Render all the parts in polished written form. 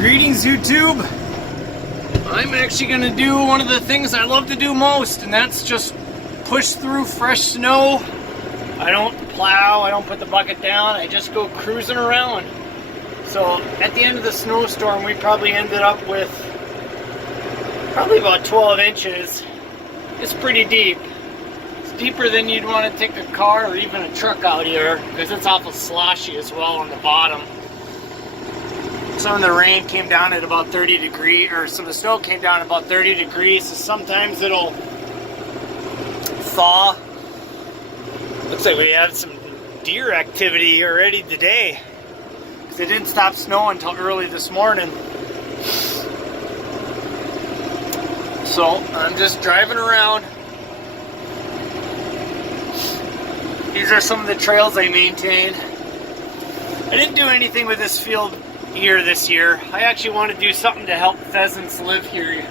Greetings, YouTube. I'm actually going to do one of the things I love to do most, and that's just push through fresh snow. I don't plow, I don't put the bucket down, I just go cruising around. So at the end of the snowstorm, we probably ended up with probably about 12 inches. It's pretty deep. It's deeper than you'd want to take a car or even a truck out here, because it's awful sloshy as well on the bottom. Some of the rain came down at about 30 degrees, or some of the snow came down at about 30 degrees, so sometimes it'll thaw. Looks like we had some deer activity already today, because it didn't stop snowing until early this morning. So I'm just driving around. These are some of the trails I maintain. I didn't do anything with this field here this year. I actually want to do something to help pheasants live here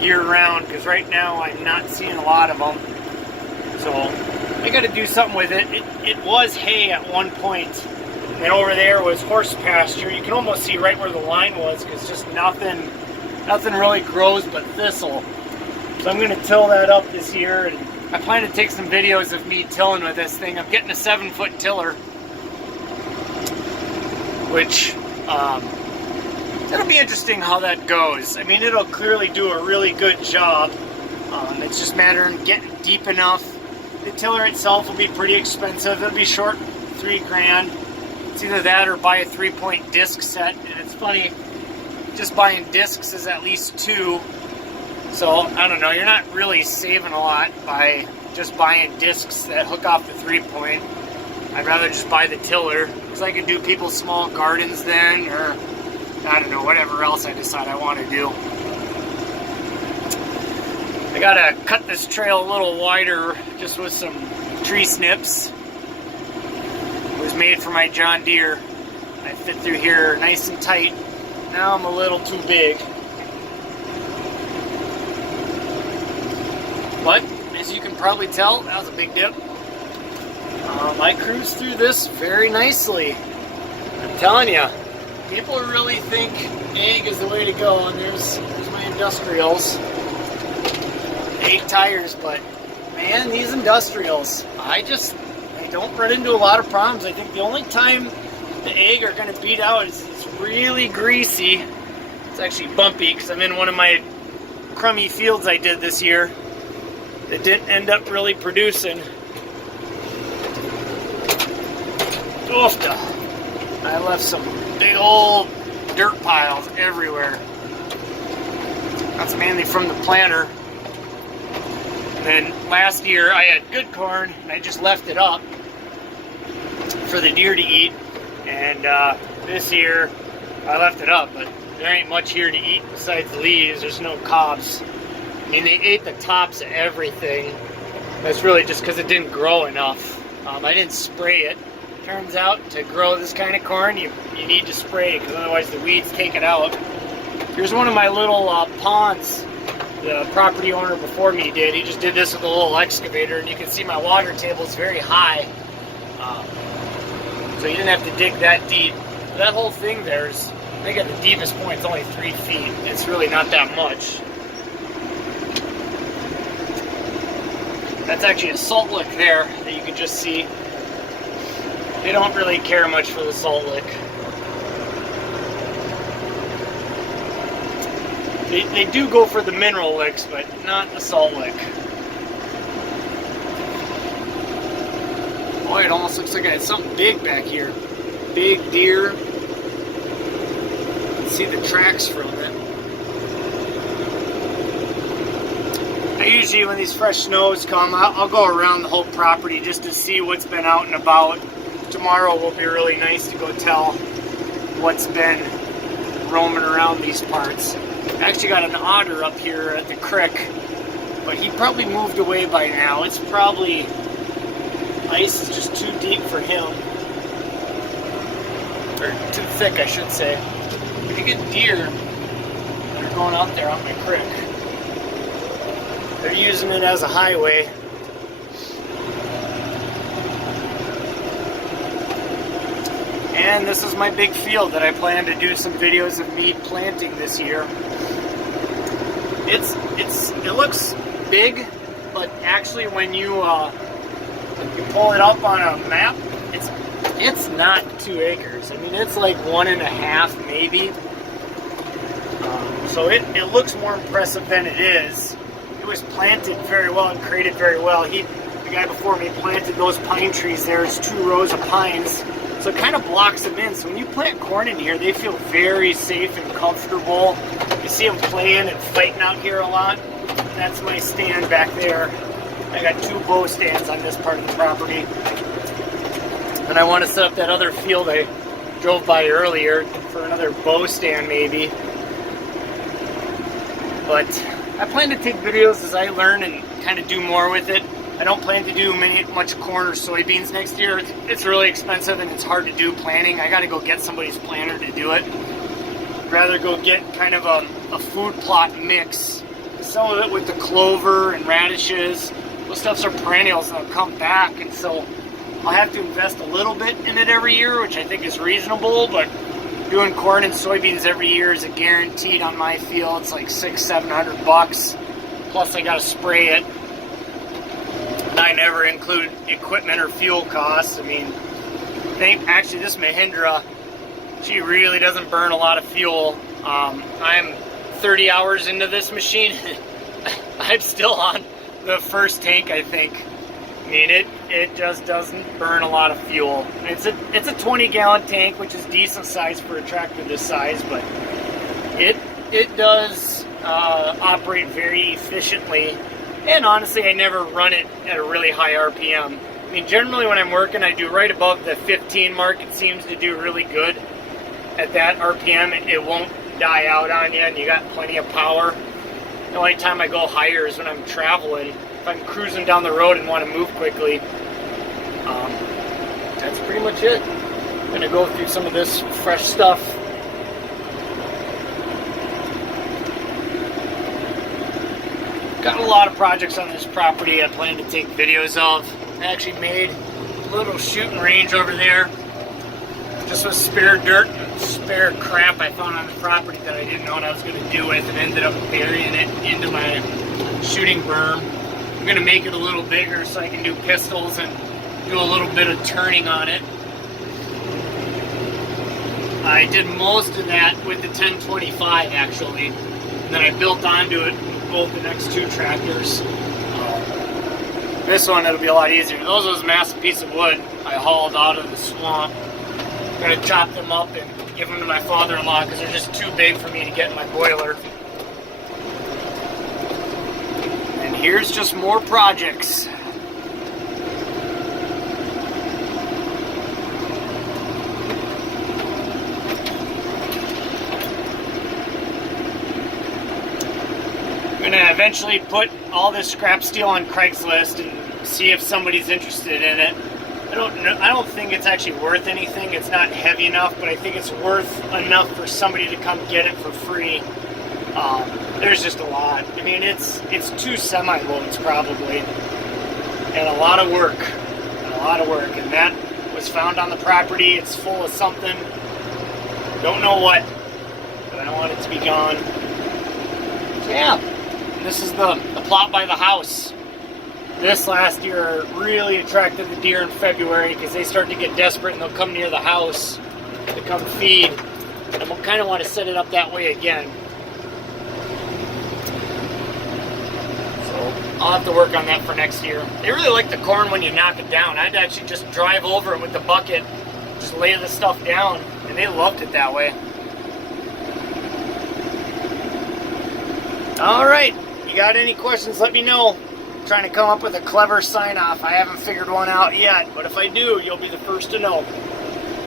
year-round, because right now I'm not seeing a lot of them. So I got to do something with it. It was hay at one point, and over there was horse pasture. You can almost see right where the line was, because just nothing really grows but thistle. So I'm going to till that up this year, and I plan to take some videos of me tilling with this thing. I'm getting a 7-foot tiller, which it'll be interesting how that goes. I mean, it'll clearly do a really good job. It's just a matter of getting deep enough. The tiller itself will be pretty expensive. It'll be short $3 grand. It's either that or buy a 3-point disc set. And it's funny, just buying discs is at least 2. So I don't know, you're not really saving a lot by just buying discs that hook off the 3-point. I'd rather just buy the tiller, because I can do people's small gardens then, or I don't know, whatever else I decide I want to do. I gotta cut this trail a little wider just with some tree snips. It was made for my John Deere. I fit through here nice and tight. Now I'm a little too big. But as you can probably tell, that was a big dip. I cruised through this very nicely. I'm telling you, people really think ag is the way to go, and there's my industrials. 8 tires, but man, these industrials, I don't run into a lot of problems. I think the only time the ag are going to beat out is it's really greasy. It's actually bumpy, because I'm in one of my crummy fields I did this year that didn't end up really producing. Oofta. I left some big old dirt piles everywhere. That's mainly from the planter. And then last year I had good corn, and I just left it up for the deer to eat. And this year I left it up, but there ain't much here to eat besides the leaves. There's no cobs. I mean, they ate the tops of everything. That's really just because it didn't grow enough. I didn't spray it. Turns out, to grow this kind of corn, you need to spray it, because otherwise the weeds take it out. Here's one of my little ponds the property owner before me did. He just did this with a little excavator, and you can see my water table is very high. So you didn't have to dig that deep. That whole thing there is, I think at the deepest point, it's only 3 feet. It's really not that much. That's actually a salt lick there that you can just see. They don't really care much for the salt lick. They do go for the mineral licks, but not the salt lick. Boy, it almost looks like I had something big back here. Big deer. You can see the tracks from it. I usually, when these fresh snows come, I'll go around the whole property just to see what's been out and about. Tomorrow will be really nice to go tell what's been roaming around these parts. I actually got an otter up here at the creek, but he probably moved away by now. It's probably, ice is just too deep for him. Or too thick, I should say. Pretty good deer that are going out there on my creek. They're using it as a highway. And this is my big field that I plan to do some videos of me planting this year. It looks big, but actually when you pull it up on a map, it's not 2 acres. I mean, it's like 1.5 maybe. So it looks more impressive than it is. It was planted very well and created very well. The guy before me planted those pine trees there. It's 2 rows of pines. So it kind of blocks them in. So when you plant corn in here, they feel very safe and comfortable. You see them playing and fighting out here a lot. That's my stand back there. I got 2 bow stands on this part of the property. And I want to set up that other field I drove by earlier for another bow stand maybe. But I plan to take videos as I learn and kind of do more with it. I don't plan to do much corn or soybeans next year. It's really expensive and it's hard to do planting. I got to go get somebody's planter to do it. I'd rather go get kind of a food plot mix. Some of it with the clover and radishes. Those stuffs are perennials and they'll come back, and so I'll have to invest a little bit in it every year, which I think is reasonable, but doing corn and soybeans every year is a guaranteed on my field. It's like $600-700 bucks. Plus I gotta spray it. And I never include equipment or fuel costs. I mean, actually this Mahindra, she really doesn't burn a lot of fuel. I'm 30 hours into this machine. I'm still on the first tank, I think. I mean, it just doesn't burn a lot of fuel. It's a 20-gallon tank, which is decent size for a tractor this size, but it does operate very efficiently. And honestly, I never run it at a really high RPM. I mean, generally when I'm working, I do right above the 15 mark. It seems to do really good at that RPM. It won't die out on you, and you got plenty of power. The only time I go higher is when I'm traveling. If I'm cruising down the road and want to move quickly. That's pretty much it. I'm going to go through some of this fresh stuff. Got a lot of projects on this property I plan to take videos of. I actually made a little shooting range over there. Just with spare dirt and spare crap I found on the property that I didn't know what I was going to do with, and ended up burying it into my shooting berm. I'm going to make it a little bigger so I can do pistols and do a little bit of turning on it. I did most of that with the 1025 actually, and then I built onto it with both the next 2 tractors. This one it'll be a lot easier. Those was a massive piece of wood I hauled out of the swamp. I'm going to chop them up and give them to my father-in-law because they're just too big for me to get in my boiler. And here's just more projects. I'm going to eventually put all this scrap steel on Craigslist and see if somebody's interested in it. I don't think it's actually worth anything. It's not heavy enough, but I think it's worth enough for somebody to come get it for free. There's just a lot. I mean, it's 2 semi-loads probably, and a lot of work. And that was found on the property. It's full of something. Don't know what, but I want it to be gone. So yeah, this is the plot by the house. This last year really attracted the deer in February because they start to get desperate and they'll come near the house to come feed. And we'll kind of want to set it up that way again. So I'll have to work on that for next year. They really like the corn when you knock it down. I'd actually just drive over it with the bucket, just lay the stuff down, and they loved it that way. Alright, you got any questions, let me know. Trying to come up with a clever sign-off. I haven't figured one out yet, but if I do, you'll be the first to know.